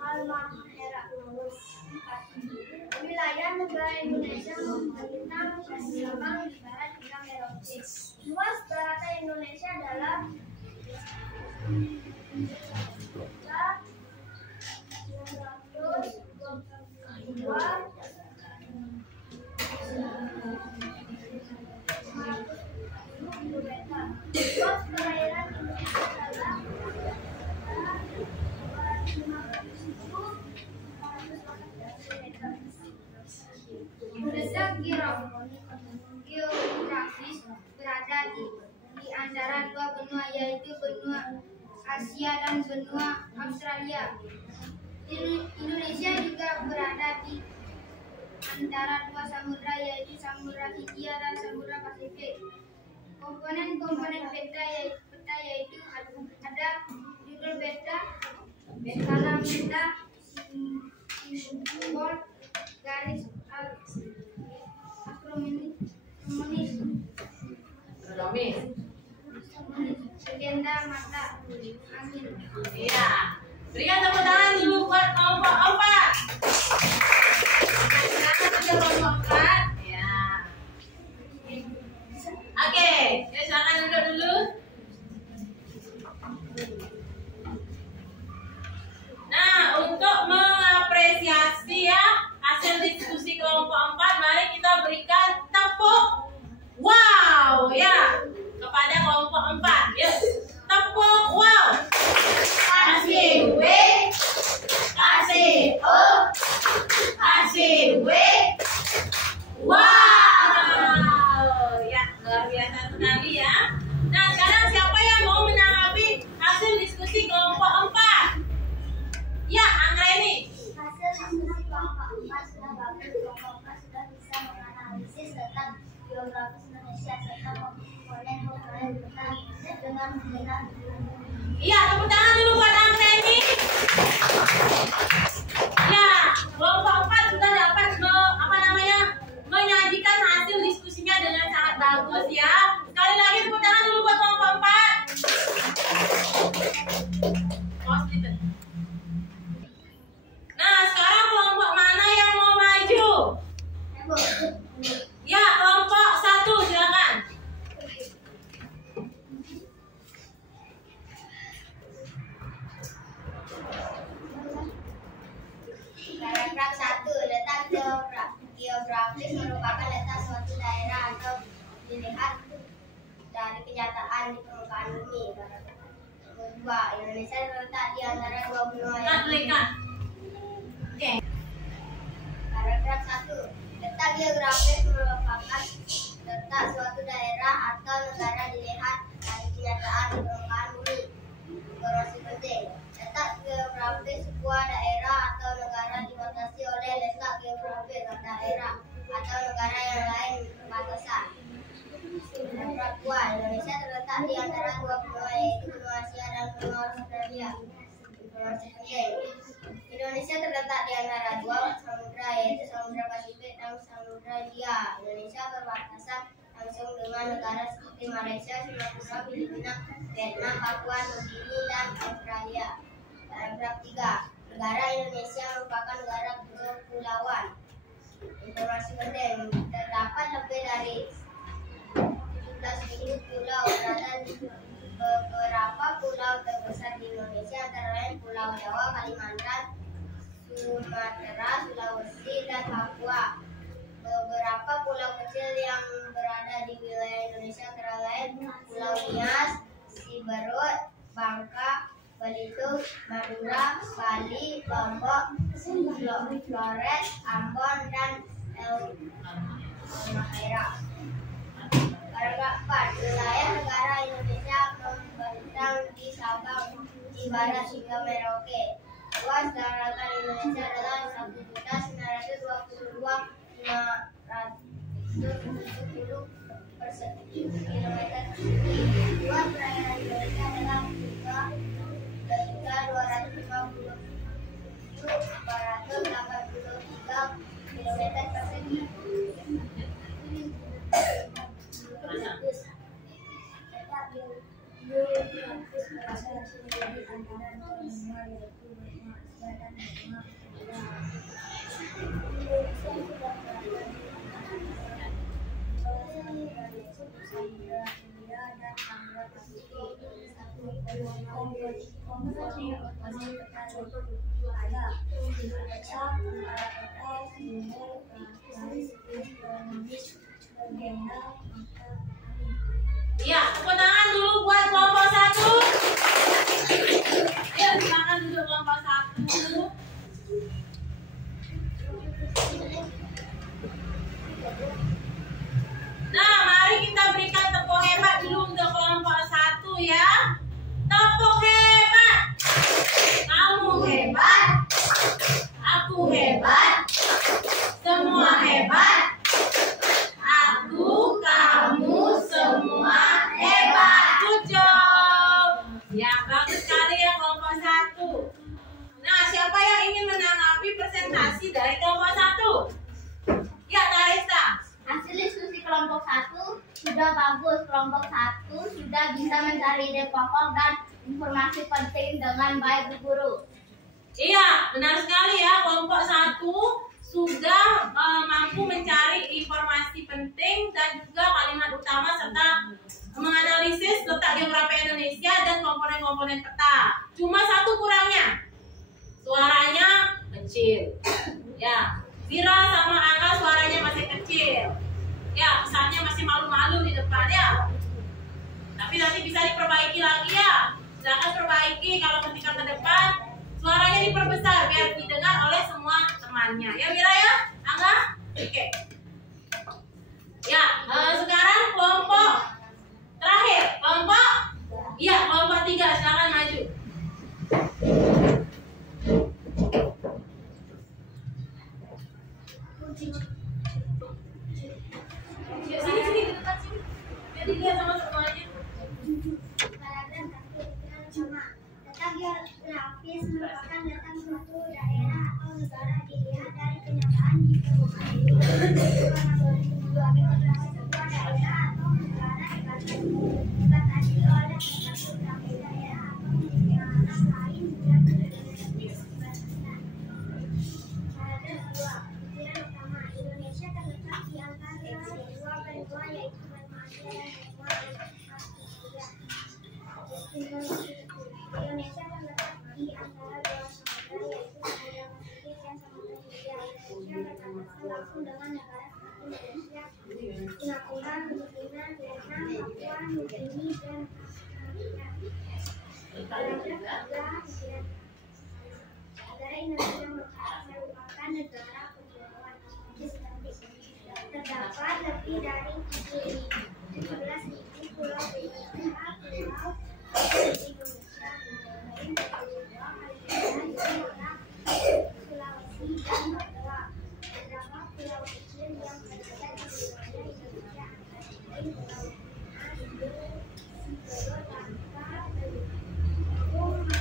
Halmahera. Wilayah negara Indonesia membentang dari Sabang di barat hingga Merauke. Luas daratan Indonesia adalah 520 meter. Luas perairan Indonesia adalah 250.418 meter. Letak geografis berada di antara dua benua yaitu benua Asia dan benua Australia. Indonesia juga berada di antara dua samudra yaitu Samudra Hindia dan Samudra Pasifik. Komponen peta yaitu ada judul peta, skala peta, simbol, garis astronomis, legenda mata angin. Iya. Berikan tepuk tangan dulu buat kelompok 4. Kelompok 4. Ya. Oke, ya silakan duduk dulu. Nah, untuk mengapresiasi ya hasil diskusi kelompok 4, mari kita berikan tepuk wow ya kepada kelompok 4. Yuk, tepuk wow. Kasih W, kasih O, kasih W. Wow, ya luar biasa sekali ya. Nah, sekarang siapa yang mau menanggapi hasil diskusi kelompok 4? Ya, Anggreni. Hasil diskusi kelompok 4 sudah bagus. Kelompok 4 sudah bisa menganalisis letak geografis Indonesia serta komponen-komponen letak dengan benar. Iya, tepuk tangan dulu buat Anggreni. Ya, kelompok 4 sudah dapat menyajikan hasil diskusinya dengan sangat bagus ya. Sekali lagi tepuk tangan dulu buat kelompok 4. Nah, sekarang kelompok mana yang mau maju? Ya, kelompok 1 silakan. Paragraf 1. Letak geografis merupakan letak suatu daerah atau dilihat dari kenyataan di permukaan bumi. Kedua, Indonesia terletak di antara dua benua yaitu. Oke. Paragraf 1. Letak geografis merupakan letak suatu daerah atau negara dilihat dari kenyataan di permukaan bumi. Informasi penting. Letak geografis sebuah daerah atau negara dibatasi oleh letak geografis daerah atau negara yang lain berbatasan. Paragraf 2. Indonesia terletak di antara dua benua yaitu benua Asia dan benua Australia. Informasi penting. Indonesia terletak di antara dua samudra yaitu Samudra Pasifik dan Samudra Hindia. Indonesia berbatasan langsung dengan negara seperti Malaysia, Singapura, Filipina, Vietnam, Papua Nugini, dan Australia. Paragraf 3. Negara Indonesia merupakan negara kepulauan. Informasi penting. Terdapat lebih dari 17.000 pulau. Beberapa pulau terbesar di Indonesia antara lain Pulau Pulau Jawa, Kalimantan, Sumatera, Sulawesi, dan Papua. Beberapa pulau kecil yang berada di wilayah Indonesia antara lain Pulau Nias, Siberut, Bangka, Belitung, Madura, Bali, Lombok, Flores, Ambon, dan Halmahera. Paragraf 4. Wilayah negara Indonesia membentang di Sabang, di Barat hingga Merauke. Luas daratan Indonesia adalah 1.922.570 persegi kilometer persegi. Luas perairan Indonesia adalah 3.250.483 kilometer persegi. Ya, tepuk tangan dulu buat kelompok 1. Ayo silakan duduk kelompok 1. Nah, mari kita berikan tepuk hebat dulu untuk kelompok 1 ya. Tepuk hebat. Kamu hebat. Aku hebat. Semua hebat. Aku, kamu, semua hebat. Good job. Ya, bagus sekali ya kelompok 1. Nah, siapa yang ingin menanggapi presentasi dari kelompok 1? Ya, Tarista. Hasil diskusi kelompok 1 sudah bagus. Kelompok 1 sudah bisa mencari ide pokok dan informasi penting dengan baik, Bu Guru. Iya, benar sekali ya. Kelompok 1 sudah mampu mencari informasi penting dan juga kalimat utama serta menganalisis letak geografi Indonesia dan komponen-komponen peta. Cuma satu kurangnya, suaranya kecil. Ya, Vira sama Angga suaranya masih kecil. Ya, kesannya masih malu-malu di depan ya. Tapi nanti bisa diperbaiki lagi ya. Silakan perbaiki kalau ketika ke depan suaranya diperbesar biar didengar oleh semua temannya. Ya Mira ya, Angga? Oke. Ya, sekarang kelompok terakhir. Kelompok? Iya, kelompok 3. Silakan maju. Sini di dekat sini. Biar dilihat sama semuanya. Data geografis merupakan data suatu daerah atau negara dilihat dari kenyataan di permukaan bumi. Sebuah daerah atau negara dibatasi oleh data geografi daerah atau negara lain dan perbatasan. Paragraf 2. Pikiran utama Indonesia terletak di antara dua benua yaitu benua Asia dan benua Asia. Indonesia terletak di antara dua samudra yaitu Samudra Pasifik dan Samudra Hindia. Indonesia berbatasan langsung dengan negara seperti Malaysia, Singapura, Filipina, Vietnam, Papua Nugini, dan Australia. Paragraf 3. Negara Indonesia merupakan negara kepulauan. Terdapat lebih dari 17.000 pulau di Indonesia. Pulau Indonesia Sulawesi dan Papua. Beberapa pulau kecil yang berada di wilayah Indonesia antara lain Pulau Indo, Siberut, Bangka, Belitung, Madura,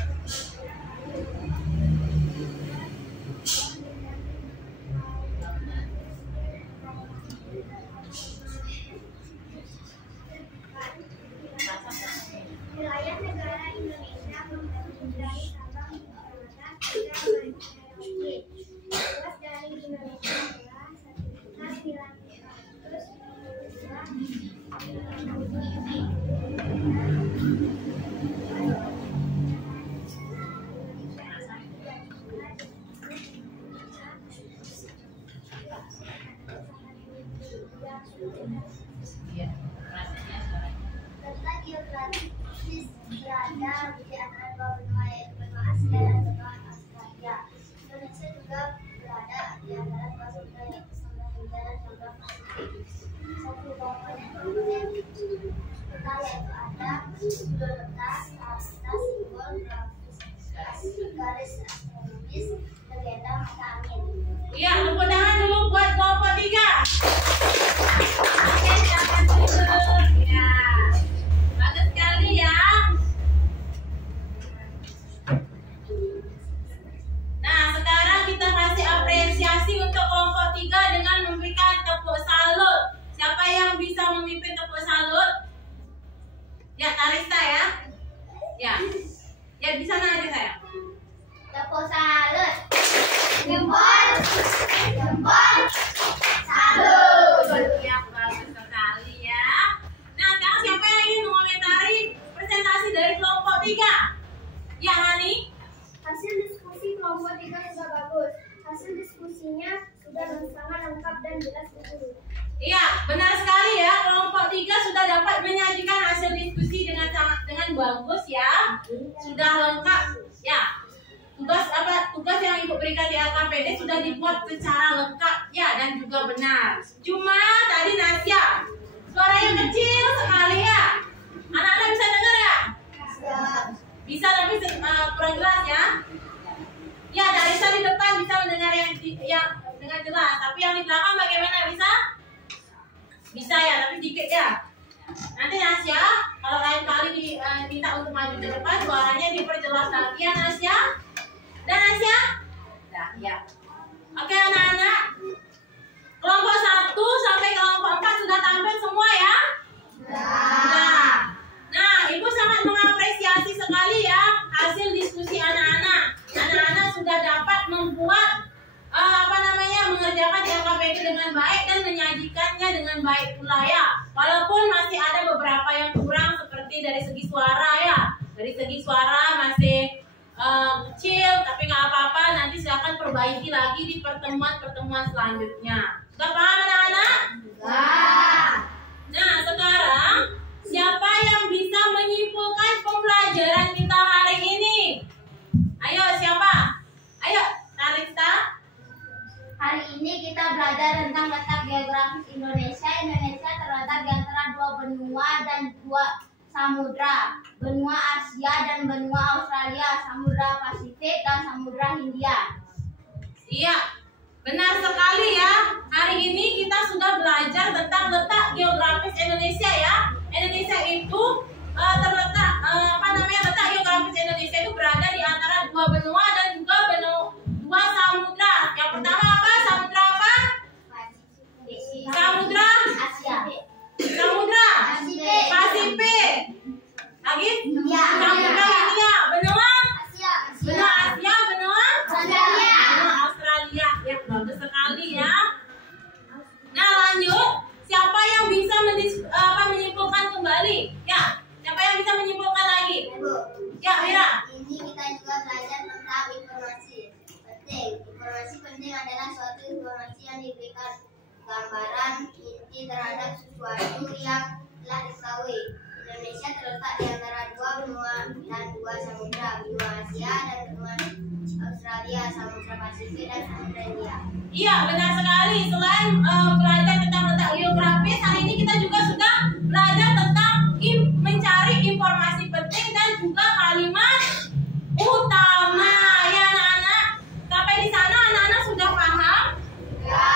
Wilayah negara Indonesia biolotas, kasta, simbol, garis astronomis, legenda, mata angin. Iya, tepuk tangan dulu buat kelompok 3. Oke, silakan duduk. Ya, bagus sekali ya. Nah, sekarang kita kasih apresiasi untuk kelompok 3 dengan memberikan tepuk salut. Siapa yang bisa memimpin tepuk salut? Ya, Tarista ya. Ya. Ya, di sana aja saya. Tepuk salut. Jempol. Jempol. Salut. Ya, bagus sekali ya. Nah, sekarang siapa yang ingin mengomentari presentasi dari kelompok 3? Ya, Hani. Hasil diskusi kelompok 3 sudah bagus. Hasil diskusinya sudah sangat lengkap dan jelas betul. Iya, benar sekali ya. Kelompok 3 sudah dapat menyajikan hasil diskusi dengan bagus ya. Sudah lengkap. Ya. Tugas yang Ibu berikan di LKPD sudah dibuat secara lengkap ya dan juga benar. Cuma tadi Nasya suaranya kecil sekali ya. Anak-anak bisa dengar ya? Bisa tapi kurang jelas ya. Ya, dari tadi depan bisa mendengar yang dengan jelas, tapi yang di belakang bagaimana, bisa? Bisa ya, tapi sedikit ya. Nanti Nasya, kalau lain kali diminta untuk maju ke depan, suaranya diperjelas lagi ya Nasya. Dan Nasya? Nah, ya. Oke anak-anak, kelompok 1 sampai kelompok 4 sudah tampil semua ya? Nah, Ibu sangat mengapresiasi sekali ya hasil diskusi anak-anak. Anak-anak sudah dapat membuat mengerjakan LKPD dengan baik dan menyajikannya dengan baik pula ya. Walaupun masih ada beberapa yang kurang seperti dari segi suara ya. Dari segi suara masih kecil, tapi nggak apa-apa. Nanti silakan perbaiki lagi di pertemuan-pertemuan selanjutnya. Sudah paham anak-anak? Nah, sekarang siapa yang bisa menyimpulkan pembelajaran kita hari ini? Ayo, siapa? Ayo, Tarista. Hari ini kita belajar tentang letak geografis Indonesia. Indonesia terletak di antara 2 benua dan 2 samudra. Benua Asia dan benua Australia, Samudra Pasifik dan Samudra Hindia. Iya, benar sekali ya. Hari ini kita sudah belajar tentang letak geografis Indonesia ya. Indonesia itu terletak letak geografis Indonesia itu berada di antara 2 benua dan juga 2 samudra. Yang pertama apa? Samudra apa? Samudra Asia. Samudra Pasifik. Lagi? Samudra Hindia. Benua Asia. Benua Asia, benua Australia. Benua Australia. Ya, bagus sekali ya. Nah, lanjut. Siapa yang bisa menyimpulkan kembali? Ya, siapa yang bisa menyimpulkan lagi? Ya, Mira. Ini kita juga belajar tentang informasi penting. Informasi penting adalah suatu informasi yang diberikan gambaran inti terhadap sesuatu yang telah diketahui. Indonesia terletak di antara 2 benua dan 2 samudra, benua Asia dan benua Australia, Samudra Pasifik dan Samudra Hindia. Iya, benar sekali. Selain belajar tentang letak geografis, hari ini kita juga sudah belajar tentang mencari informasi penting dan juga kalimat utama. Ya, anak-anak. Sampai di sana anak-anak sudah paham? Ya.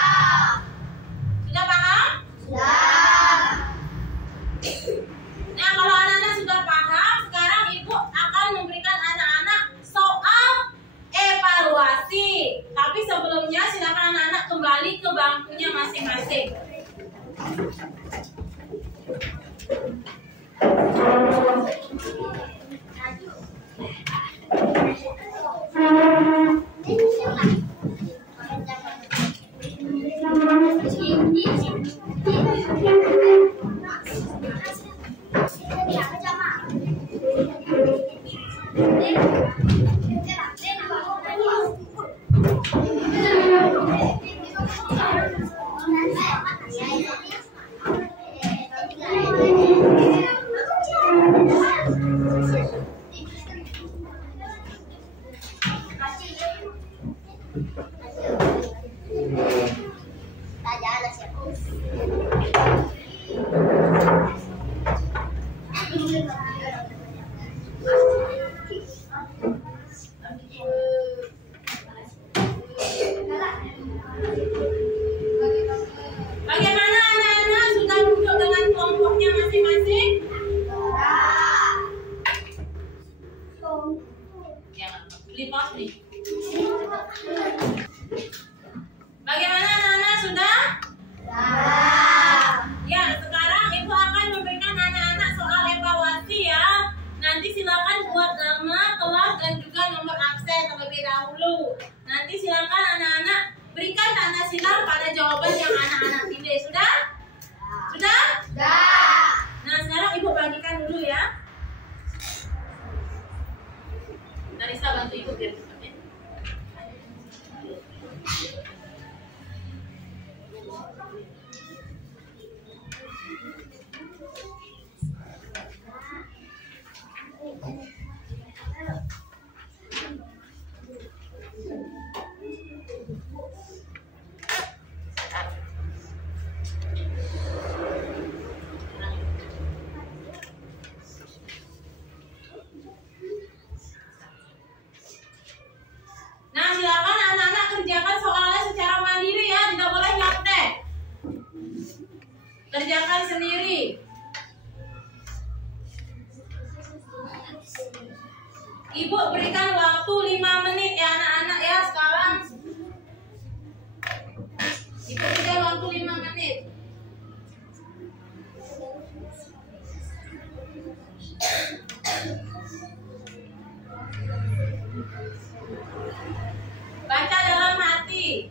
Sudah paham? Sudah. Nah, kalau anak-anak sudah paham, sekarang Ibu akan memberikan anak-anak soal evaluasi. Tapi sebelumnya silakan anak-anak kembali ke bangkunya masing-masing. Bagaimana anak-anak sudah duduk dengan kelompoknya masing-masing? Ya, beli pos nih. Bagaimana anak-anak sudah? Ya, sekarang Ibu akan memberikan anak-anak soal evaluasi ya. Nanti silakan buat nama, kelas, dan juga nomor absen terlebih dahulu. Nanti silakan anak-anak berikan tanda silang pada jawaban yang anak-anak pilih. Sudah? Sudah? Nah, sekarang Ibu bagikan dulu ya. Narisa bantu Ibu biar cepat ya. Nah, silakan anak-anak kerjakan soalnya secara mandiri ya, tidak boleh nyontek. Kerjakan sendiri. Ibu berikan waktu 5 menit ya anak-anak ya sekarang. Ibu berikan waktu 5 menit. Baca dalam hati.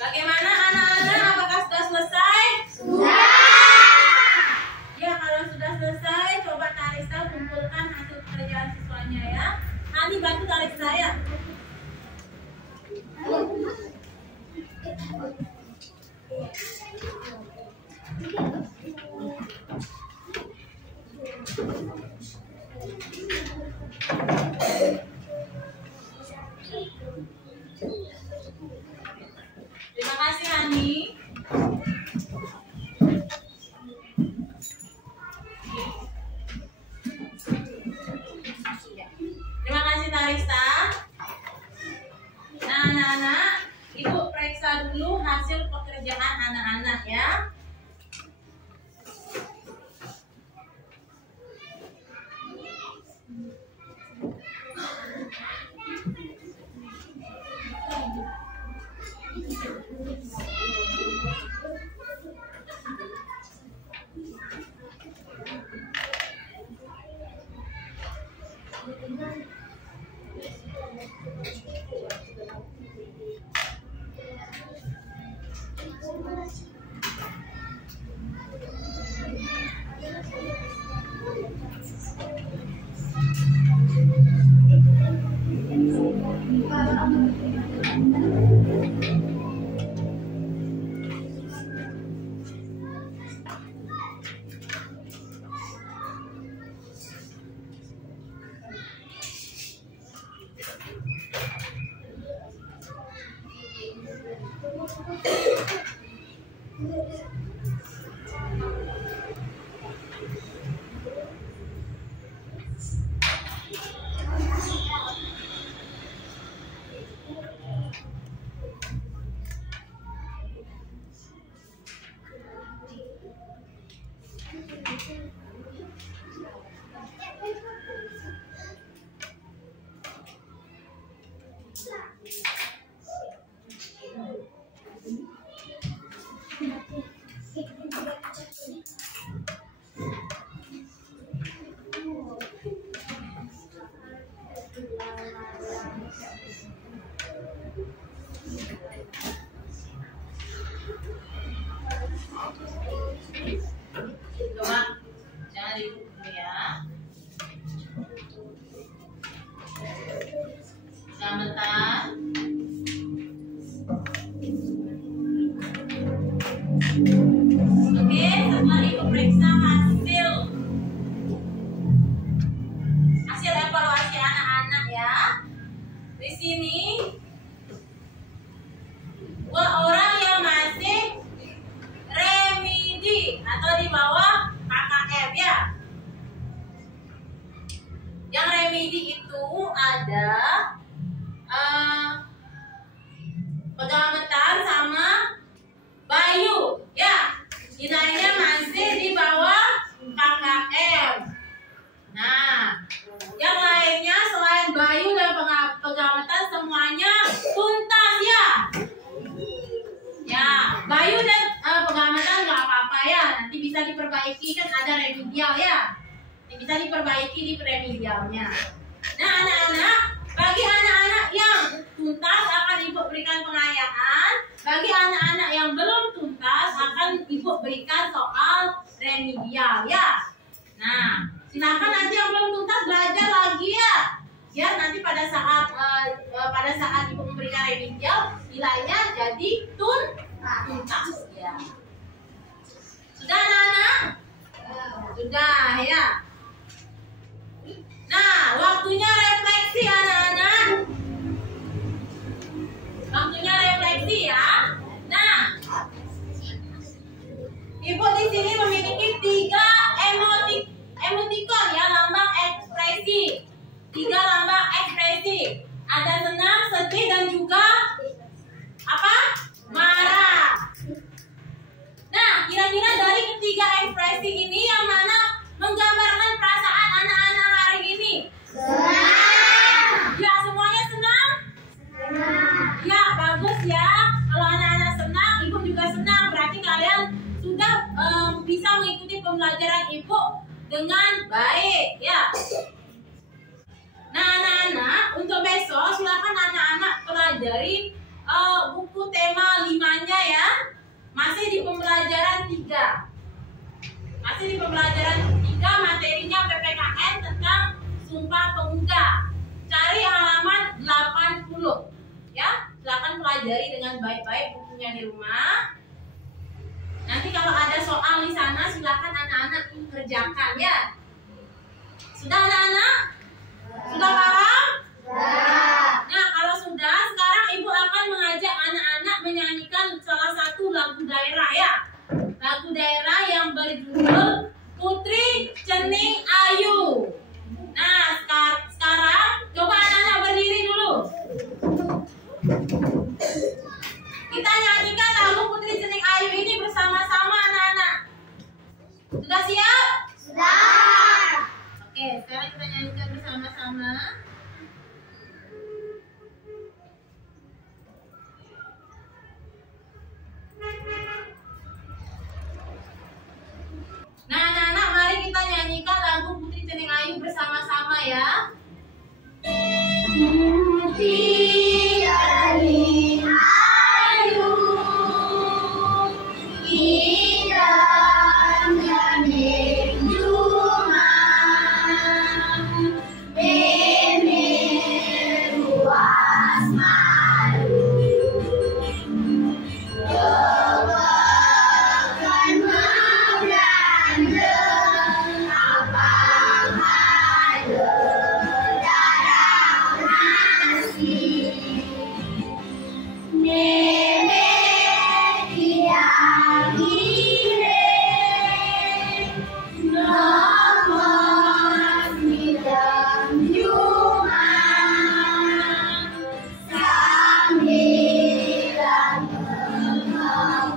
Bagaimana anak-anak? Apakah sudah selesai? Sudah. Ya, kalau sudah selesai, coba Tarisa kumpulkan hasil pekerjaan siswanya ya. Nanti bantu Tarisa ya. Terima kasih Hani. Terima kasih Tarisa. Nah anak-anak, Ibu periksa dulu hasil pekerjaan anak-anak ya. Coba jangan ditutup dulu ya. Selamatan. Oke, setelah Ibu periksa hasil evaluasi anak-anak ya. Di sini 2 orang yang masih remedi atau di bawah KKM ya. Yang remedi itu ada Pegametan sama Bayu ya. Nilainya masih di bawah KKM. Nah, yang lainnya selain Bayu dan Pegametan semuanya tuntas ya. Ya, Bayu dan Pegametan nggak apa-apa ya. Nanti bisa diperbaiki, kan ada remedial ya. Bisa diperbaiki di remedialnya. Nah anak-anak, bagi anak-anak yang tuntas akan Ibu berikan pengayaan. Bagi anak-anak yang belum tuntas akan Ibu berikan soal remedial ya. Nah, silakan nanti yang belum tuntas belajar lagi ya. Biar nanti pada saat Ibu memberikan remedial nilainya jadi tuntas ya. Sudah anak-anak? Sudah ya. Nah, waktunya refleksi anak-anak. Waktunya refleksi ya. Nah, tenang. Berarti kalian sudah bisa mengikuti pembelajaran Ibu dengan baik ya. Nah anak-anak, untuk besok silakan anak-anak pelajari buku tema 5-nya ya. Masih di pembelajaran 3. Masih di pembelajaran 3, materinya PPKN tentang Sumpah Pemuda. Cari halaman 80 ya. Silakan pelajari dengan baik-baik bukunya di rumah. Nanti kalau ada soal di sana silakan anak-anak kerjakan ya. Sudah anak-anak? Sudah paham? Nah, kalau sudah, sekarang Ibu akan mengajak anak-anak menyanyikan salah satu lagu daerah ya. Lagu daerah yang berjudul Putri Cening Ayu. Nah, sekarang coba anak-anak berdiri dulu. Kita nyanyikan lagu Putri Cening Ayu ini bersama-sama anak-anak. Sudah siap? Sudah. Oke, sekarang kita nyanyikan bersama-sama. Nah, anak-anak, mari kita nyanyikan lagu Putri Cening Ayu bersama-sama ya. Putri Cening Ayu, indah nyanyi juman, bumi luas malu, cobakan membrandeng abang ada darah nasi. Nenek yang ire, nomor hitam juman, sambilan mengaku,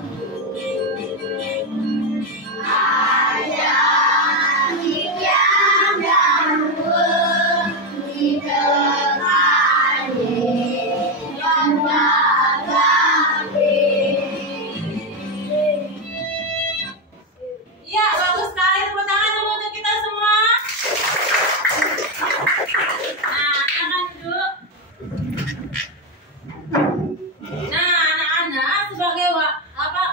ada yang dapat ditekani yang Iya, bagus sekali. Tepuk tangan dulu untuk kita semua. Nah, tangan dulu. Nah, anak-anak, sebagai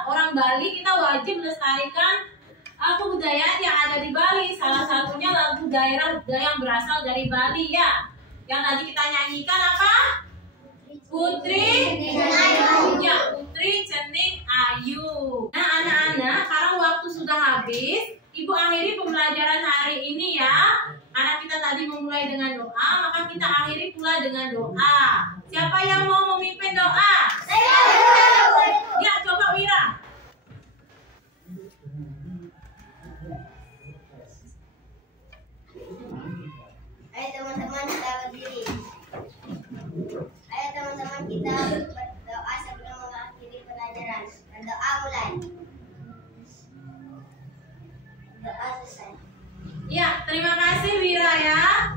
orang Bali, kita wajib melestarikan kebudayaan yang ada di Bali. Salah satunya lagu daerah yang berasal dari Bali ya. Yang tadi kita nyanyikan apa? Putri Ayu. Ya, Putri Cening Ayu. Nah, anak-anak, sekarang waktu sudah habis. Ibu akhiri pembelajaran hari ini ya. Karena kita tadi memulai dengan doa, maka kita akhiri pula dengan doa. Siapa yang mau memimpin doa? Ya, coba Wira. Ayo teman-teman kita berdiri. Ayo teman-teman kita berdoa sebelum mengakhiri pelajaran. Dan doa mulai. Doa selesai. Ya, terima kasih Wira ya.